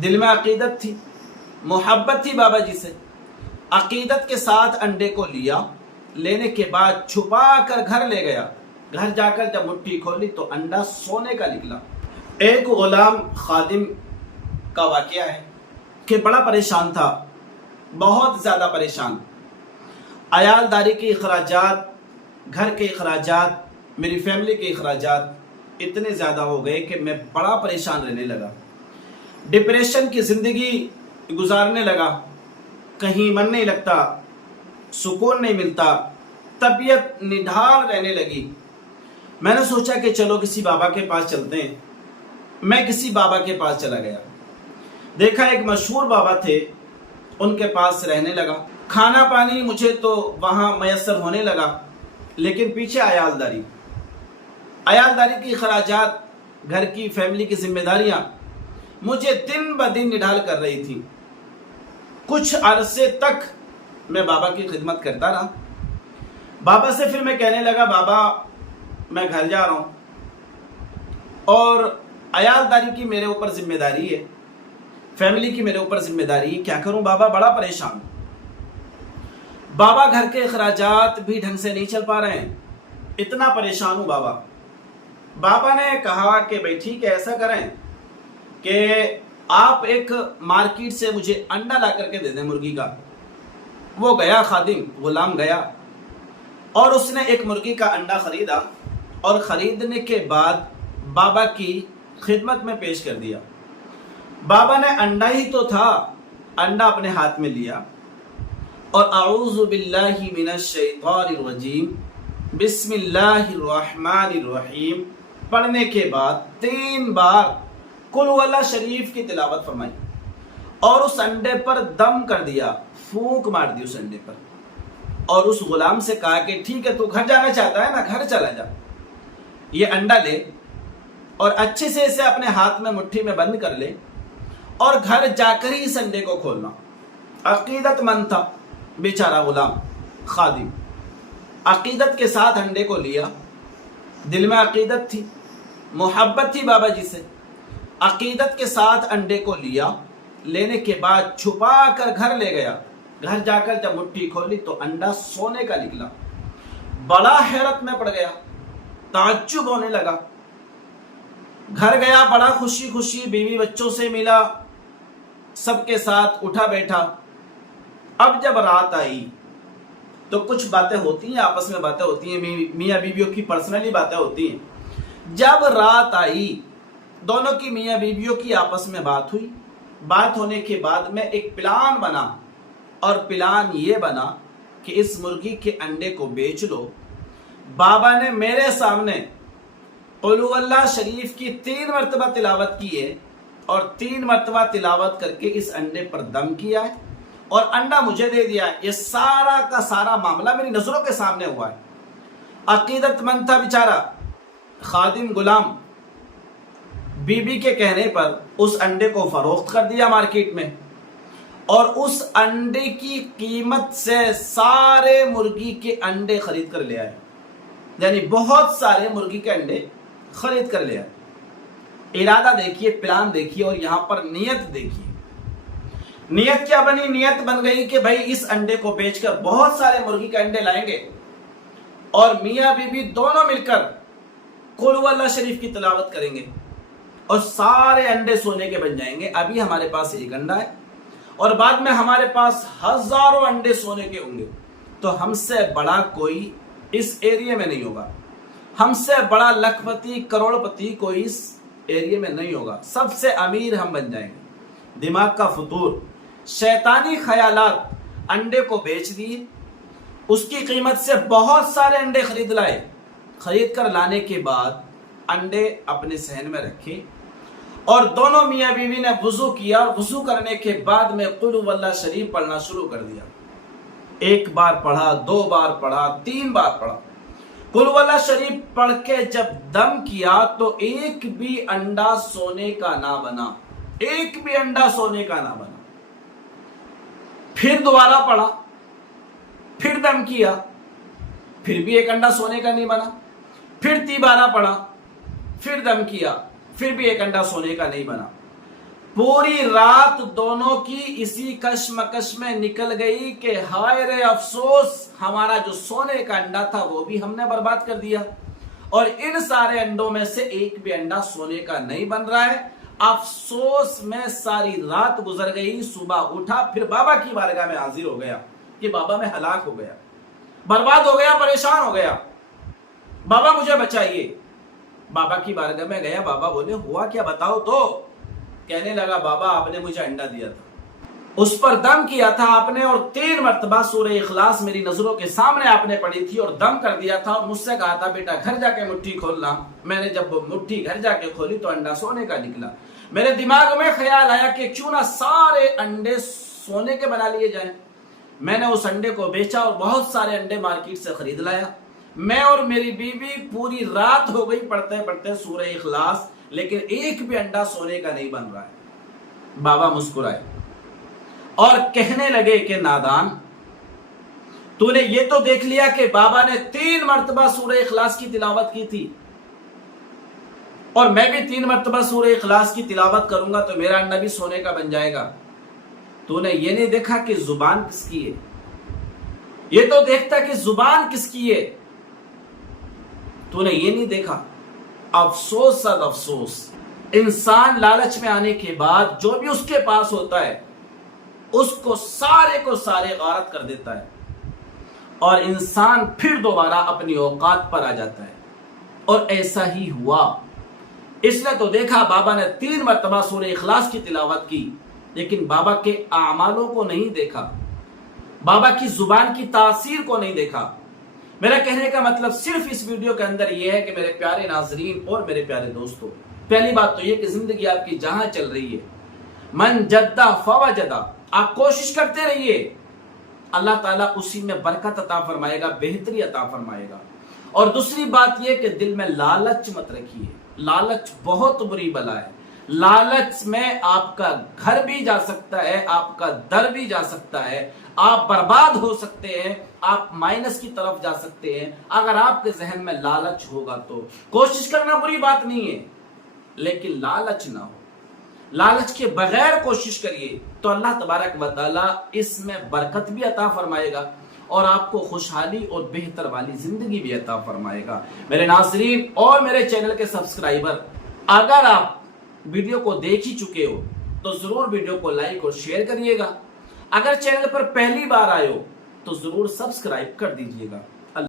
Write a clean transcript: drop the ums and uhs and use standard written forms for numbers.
दिल में अकीदत थी, मोहब्बत थी बाबा जी से। अकीदत के साथ अंडे को लिया, लेने के बाद छुपा कर घर ले गया। घर जाकर जब मुट्ठी खोली तो अंडा सोने का निकला। एक गुलाम खादिम का वाकया है कि बड़ा परेशान था, बहुत ज़्यादा परेशान। अयालदारी के अखराजात, घर के अखराजात, मेरी फैमिली के अखराजात इतने ज़्यादा हो गए कि मैं बड़ा परेशान रहने लगा। डिप्रेशन की ज़िंदगी गुजारने लगा, कहीं मन नहीं लगता, सुकून नहीं मिलता, तबीयत निढाल रहने लगी। मैंने सोचा कि चलो किसी बाबा के पास चलते हैं। मैं किसी बाबा के पास चला गया। देखा एक मशहूर बाबा थे, उनके पास रहने लगा। खाना पानी मुझे तो वहाँ मैसर होने लगा, लेकिन पीछे अयालदारी की खराजात, घर की फैमिली की जिम्मेदारियाँ मुझे दिन ब दिन निढाल कर रही थी। कुछ अरसे तक मैं बाबा की खिदमत करता रहा। बाबा से फिर मैं कहने लगा, बाबा मैं घर जा रहा हूँ और अयालदारी की मेरे ऊपर जिम्मेदारी है, फैमिली की मेरे ऊपर जिम्मेदारी है, क्या करूं बाबा, बड़ा परेशान हूं। बाबा घर के अखराजात भी ढंग से नहीं चल पा रहे हैं, इतना परेशान हूं बाबा। बाबा ने कहा कि भाई ठीक है, ऐसा करें कि आप एक मार्केट से मुझे अंडा ला करके दे दें मुर्गी का। वो गया, खादिम गुलाम गया और उसने एक मुर्गी का अंडा खरीदा और खरीदने के बाद बाबा की खिदमत में पेश कर दिया। बाबा ने अंडा ही तो था, अंडा अपने हाथ में लिया और अऊज़ु बिल्लाहि मिनश शैतानिर रजीम बिस्मिल्लाहिर रहमानिर रहीम पढ़ने के बाद 3 बार कुल वल्लाह शरीफ की तिलावत फरमाई और उस अंडे पर दम कर दिया, फूंक मार दी उस अंडे पर और उस गुलाम से कहा कि ठीक है, तू घर जाना चाहता है ना, घर चला जा, ये अंडा ले और अच्छे से इसे अपने हाथ में मुट्ठी में बंद कर ले और घर जाकर ही इस अंडे को खोलना। अकीदतमंद था बेचारा गुलाम खादिम, अकीदत के साथ अंडे को लिया। दिल में अकीदत थी, मोहब्बत थी बाबा जी से। अकीदत के साथ अंडे को लिया, लेने के बाद छुपा कर घर ले गया। घर जाकर जब मुट्ठी खोली तो अंडा सोने का निकला। बड़ा हैरत में पड़ गया, ताज्जुब होने लगा। घर गया, बड़ा खुशी खुशी बीवी बच्चों से मिला, सबके साथ उठा बैठा। अब जब रात आई तो कुछ बातें होती हैं, आपस में बातें होती हैं, मियाँ बीवियों की पर्सनली बातें होती हैं। जब रात आई, दोनों की मियाँ बीवियों की आपस में बात हुई। बात होने के बाद में एक प्लान बना और प्लान ये बना कि इस मुर्गी के अंडे को बेच लो। बाबा ने मेरे सामने कुल वल्लाह शरीफ की 3 मरतबा तिलावत की है और 3 मरतबा तिलावत करके इस अंडे पर दम किया है और अंडा मुझे दे दिया है। ये सारा का सारा मामला मेरी नजरों के सामने हुआ है। अकीदतमंद था बेचारा खादिम गुलाम, बीबी के कहने पर उस अंडे को फरोख्त कर दिया मार्केट में और उस अंडे की कीमत से सारे मुर्गी के अंडे खरीद कर ले आए, यानी बहुत सारे मुर्गी के अंडे खरीद कर ले आए। इरादा देखिए, प्लान देखिए और यहां पर नियत देखिए। नियत क्या बनी? नियत बन गई कि भाई इस अंडे को बेचकर बहुत सारे मुर्गी के अंडे लाएंगे और मियाँ बीबी दोनों मिलकर कुल वल्लाह शरीफ की तिलावत करेंगे और सारे अंडे सोने के बन जाएंगे। अभी हमारे पास एक अंडा है और बाद में हमारे पास हजारों अंडे सोने के होंगे, तो हमसे बड़ा कोई इस एरिया में नहीं होगा, हमसे बड़ा लखपति करोड़पति कोई इस एरिया में नहीं होगा, सबसे अमीर हम बन जाएंगे। दिमाग का फतूर, शैतानी ख्यालात, अंडे को बेच दिए, उसकी कीमत से बहुत सारे अंडे खरीद लाए। खरीद कर लाने के बाद अंडे अपने सहन में रखे और दोनों मियाँ बीवी ने वुजू किया और वुजू करने के बाद में कुल वल्लाह शरीफ पढ़ना शुरू कर दिया। 1 बार पढ़ा, 2 बार पढ़ा, 3 बार पढ़ा। कुल वल्लाह शरीफ पढ़ के जब दम किया तो एक भी अंडा सोने का ना बना, एक भी अंडा सोने का ना बना। फिर दोबारा पढ़ा, फिर दम किया, फिर भी एक अंडा सोने का नहीं बना। फिर 3 बार पढ़ा, फिर दम किया, फिर भी एक अंडा सोने का नहीं बना। पूरी रात दोनों की इसी कश्मकश में निकल गई कि हाय रे अफसोस, हमारा जो सोने का अंडा था वो भी हमने बर्बाद कर दिया, और इन सारे अंडों में से एक भी अंडा सोने का नहीं बन रहा है। अफसोस में सारी रात गुजर गई। सुबह उठा, फिर बाबा की बारगाह में हाजिर हो गया कि बाबा मैं हलाक हो गया, बर्बाद हो गया, परेशान हो गया, बाबा मुझे बचाइए। बाबा की बारगाह में गया, बाबा बोले हुआ क्या बताओ तो। कहने लगा बाबा आपने मुझे अंडा दिया था, उस पर दम किया था आपने, और 3 मरतबा सूरह इखलास मेरी नजरों के सामने आपने पढ़ी थी और दम कर दिया था, और मुझसे कहा था बेटा घर जाके मुट्ठी खोलना। मैंने जब मुट्ठी घर जाके खोली तो अंडा सोने का निकला। मेरे दिमाग में ख्याल आया कि क्यों ना सारे अंडे सोने के बना लिए जाएं। मैंने उस अंडे को बेचा और बहुत सारे अंडे मार्केट से खरीद लाया। मैं और मेरी बीवी पूरी रात हो गई पढ़ते पढ़ते सूरह इखलास, लेकिन एक भी अंडा सोने का नहीं बन रहा है। बाबा मुस्कुराए और कहने लगे कि नादान, तूने ये तो देख लिया कि बाबा ने 3 मरतबा सूरह इखलास की तिलावत की थी, और मैं भी 3 मरतबा सूरह इखलास की तिलावत करूंगा तो मेरा अंडा भी सोने का बन जाएगा। तूने ये नहीं देखा कि जुबान किसकी है, ये तो देखता कि जुबान किसकी है, तूने ये नहीं देखा। अफसोस सद अफसोस, इंसान लालच में आने के बाद जो भी उसके पास होता है उसको सारे को सारे गारत कर देता है, और इंसान फिर दोबारा अपनी औकात पर आ जाता है। और ऐसा ही हुआ। इसने तो देखा बाबा ने 3 मरतबा सूरह इखलास की तिलावत की, लेकिन बाबा के आमालों को नहीं देखा, बाबा की जुबान की तासीर को नहीं देखा। मेरा कहने का मतलब सिर्फ इस वीडियो के अंदर यह है कि मेरे प्यारे नाजरीन और मेरे प्यारे दोस्तों, पहली बात तो यह कि जिंदगी आपकी जहां चल रही है, मन जद्दा फवजदा, आप कोशिश करते रहिए, अल्लाह ताला उसी में बरकत अता फरमाएगा, बेहतरी अता फरमाएगा। और दूसरी बात यह कि दिल में लालच मत रखिए, लालच बहुत बुरी बला है। लालच में आपका घर भी जा सकता है, आपका दर भी जा सकता है, आप बर्बाद हो सकते हैं, आप माइनस की तरफ जा सकते हैं अगर आपके जहन में लालच होगा तो। कोशिश करना बुरी बात नहीं है, लेकिन लालच ना हो। लालच के बगैर कोशिश करिए तो अल्लाह तबारक व तआला इसमें बरकत भी अता फरमाएगा और आपको खुशहाली और बेहतर वाली जिंदगी भी अता फरमाएगा। मेरे नाज़रीन और मेरे चैनल के सब्सक्राइबर, अगर आप वीडियो को देख ही चुके हो तो जरूर वीडियो को लाइक और शेयर करिएगा। अगर चैनल पर पहली बार आए हो तो जरूर सब्सक्राइब कर दीजिएगा।